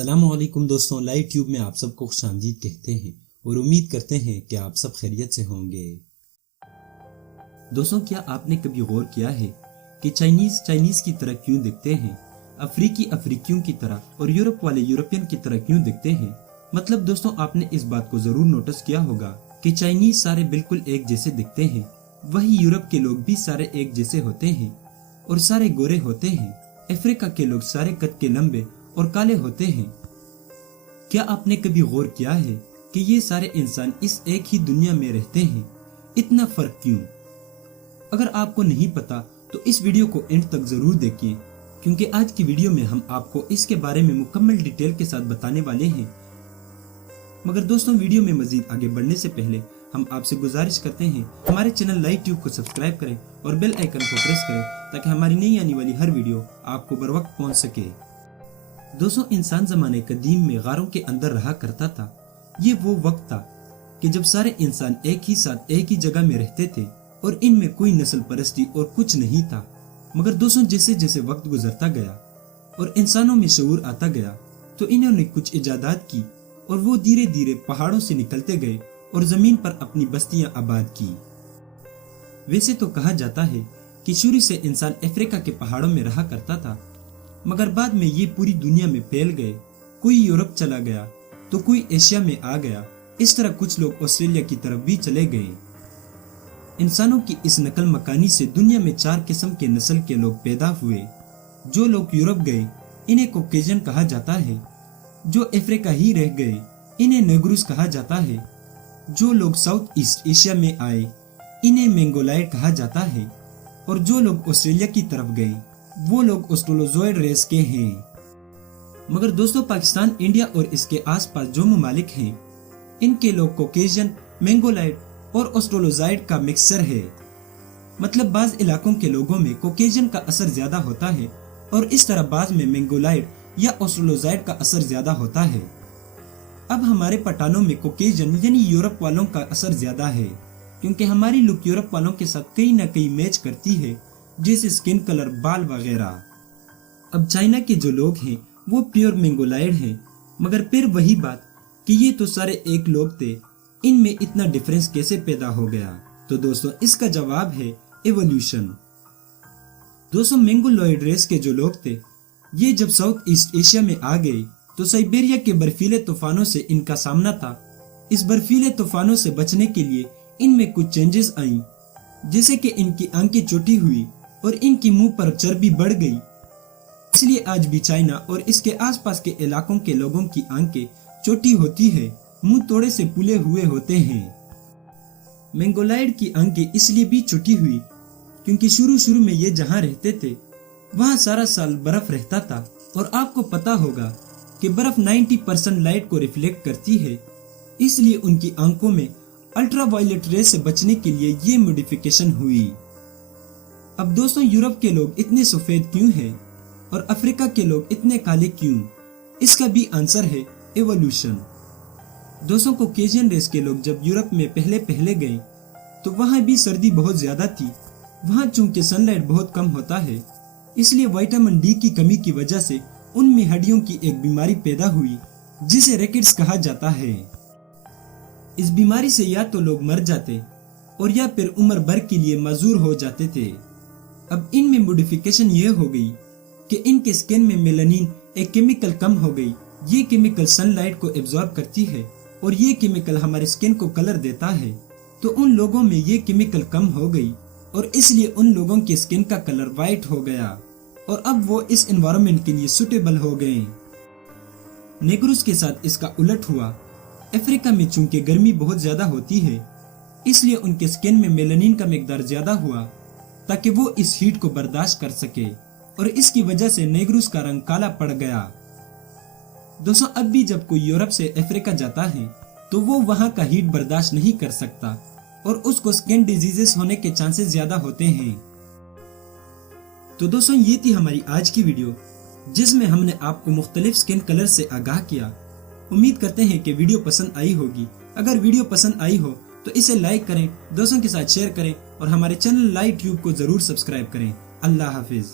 अस्सलाम वालेकुम दोस्तों, लाइव ट्यूब में आप सबको खुशामदीद कहते हैं और उम्मीद करते हैं कि आप सब खैरियत से होंगे। दोस्तों, क्या आपने कभी गौर किया है कि चाइनीज की तरह क्यों दिखते हैं, अफ्रीकी अफ्रीकियों की तरह और यूरोप वाले यूरोपियन की तरह क्यों दिखते हैं? मतलब दोस्तों, आपने इस बात को जरूर नोटिस किया होगा कि चाइनीज सारे बिल्कुल एक जैसे दिखते हैं, वही यूरोप के लोग भी सारे एक जैसे होते हैं और सारे गोरे होते हैं। अफ्रीका के लोग सारे कद के लंबे और काले होते हैं। क्या आपने कभी गौर किया है कि ये सारे इंसान इस एक ही दुनिया में रहते हैं? इतना फर्क क्यों? अगर आपको नहीं पता तो इस वीडियो को एंड तक जरूर देखिए, क्योंकि आज की वीडियो में हम आपको इसके बारे में मुकम्मल डिटेल के साथ बताने वाले हैं। मगर दोस्तों, वीडियो में मजीद आगे बढ़ने से पहले हम आपसे गुजारिश करते हैं हमारे चैनल लाइव ट्यूब को सब्सक्राइब करें और बेल आइकन को प्रेस करें ताकि हमारी नई आने वाली हर वीडियो आपको बर वक्त पहुंच सके। दोस्तों, इंसान ज़माने कदीम में गारों के अंदर रहा करता था। ये वो वक्त था कि जब सारे इंसान एक ही साथ एक ही जगह में रहते थे और इनमें कोई नस्ल परस्ती और कुछ नहीं था। मगर दोस्तों, जैसे जैसे वक्त गुजरता गया और इंसानों में शऊर आता गया तो इन्होंने कुछ इजादात की और वो धीरे धीरे पहाड़ों से निकलते गए और जमीन पर अपनी बस्तियां आबाद की। वैसे तो कहा जाता है कि शुरू से इंसान अफ्रीका के पहाड़ों में रहा करता था, मगर बाद में ये पूरी दुनिया में फैल गए। कोई यूरोप चला गया तो कोई एशिया में आ गया। इस तरह कुछ लोग ऑस्ट्रेलिया की तरफ भी चले गए। इंसानों की इस नकल मकानी से दुनिया में 4 किस्म के नस्ल के लोग पैदा हुए। जो लोग यूरोप गए इन्हें कॉकेशियन कहा जाता है। जो अफ्रीका ही रह गए इन्हें नेग्रोस कहा जाता है। जो लोग साउथ ईस्ट एशिया में आए इन्हें मंगोलाइड कहा जाता है। और जो लोग ऑस्ट्रेलिया की तरफ गए वो लोग ऑस्ट्रेलोजॉइड रेस के हैं। मगर दोस्तों, पाकिस्तान, इंडिया और इसके आसपास जो ममालिक हैं इनके लोग कॉकेशियन, मंगोलाइड और ऑस्ट्रेलोजॉइड का मिक्सचर है। मतलब बाज इलाकों के लोगों में कॉकेशियन का असर ज्यादा होता है और इस तरह बाज में मंगोलाइड या ऑस्ट्रेलोजॉइड का असर ज्यादा होता है। अब हमारे पठानों में कॉकेशियन यानी यूरोप वालों का असर ज्यादा है, क्योंकि हमारी लुक यूरोप वालों के साथ कहीं ना कहीं मैच करती है, जैसे स्किन कलर, बाल वगैरह। अब चाइना के जो लोग हैं वो प्योर मंगोलाइड हैं। मगर फिर वही बात कि ये तो सारे एक लोग थे, इनमें इतना डिफरेंस कैसे पैदा हो गया? तो दोस्तों, इसका जवाब है एवोल्यूशन। दोस्तों, मंगोलॉइड रेस के जो लोग थे ये जब साउथ ईस्ट एशिया में आ गए तो साइबेरिया के बर्फीले तूफानों से इनका सामना था। इस बर्फीले तूफानों से बचने के लिए इनमें कुछ चेंजेस आई, जैसे कि इनकी आंखें छोटी हुई और इनकी मुंह पर चर्बी बढ़ गई। इसलिए आज भी चाइना और इसके आसपास के इलाकों के लोगों की आंखें छोटी होती है, मुंह थोड़े से फूले हुए होते हैं। मंगोलाइड की आंखें इसलिए भी छोटी हुई क्योंकि शुरू में ये जहाँ रहते थे वहाँ सारा साल बर्फ रहता था और आपको पता होगा कि बर्फ 90% लाइट को रिफ्लेक्ट करती है। इसलिए उनकी आंखों में अल्ट्रावायलेट रेस से बचने के लिए ये मॉडिफिकेशन हुई। अब दोस्तों, यूरोप के लोग इतने सफेद क्यों हैं और अफ्रीका के लोग इतने काले क्यों? इसका भी आंसर है एवोल्यूशन। दोस्तों, कॉकेशियन रेस के लोग जब यूरोप में पहले गए तो वहाँ भी सर्दी बहुत ज्यादा थी। वहाँ चूंकि सनलाइट बहुत कम होता है, इसलिए विटामिन डी की कमी की वजह से उनमें हड्डियों की एक बीमारी पैदा हुई जिसे रिकेट्स कहा जाता है। इस बीमारी से या तो लोग मर जाते और या फिर उम्र भर के लिए माजूर हो जाते थे। अब इनमें मॉडिफिकेशन ये हो गई कि इनके स्किन में मेलानिन एक केमिकल कम हो गई। ये केमिकल सनलाइट को एब्जॉर्ब करती है और ये केमिकल हमारे स्किन को कलर देता है। तो उन लोगों में ये केमिकल कम हो गई और इसलिए उन लोगों की स्किन का कलर वाइट हो गया और अब वो इस एनवायरनमेंट के लिए सुटेबल हो गए। नेग्रोस के साथ इसका उलट हुआ। अफ्रीका में चूंकि गर्मी बहुत ज्यादा होती है, इसलिए उनके स्किन में मेलानिन का मिकदार ज्यादा हुआ ताकि वो इस हीट को बर्दाश्त कर सके और इसकी वजह से नेग्रोस का रंग काला पड़ गया। दोस्तों, अब भी जब कोई यूरोप से अफ्रीका जाता है तो वो वहाँ का हीट बर्दाश्त नहीं कर सकता और उसको स्किन डिजीजेस होने के चांसेस ज्यादा होते हैं। तो दोस्तों, ये थी हमारी आज की वीडियो जिसमें हमने आपको मुख्तलिफ स्किन कलर से आगाह किया। उम्मीद करते हैं कि वीडियो पसंद आई होगी। अगर वीडियो पसंद आई हो तो इसे लाइक करें, दोस्तों के साथ शेयर करें और हमारे चैनल लाइव ट्यूब को जरूर सब्सक्राइब करें। अल्लाह हाफिज।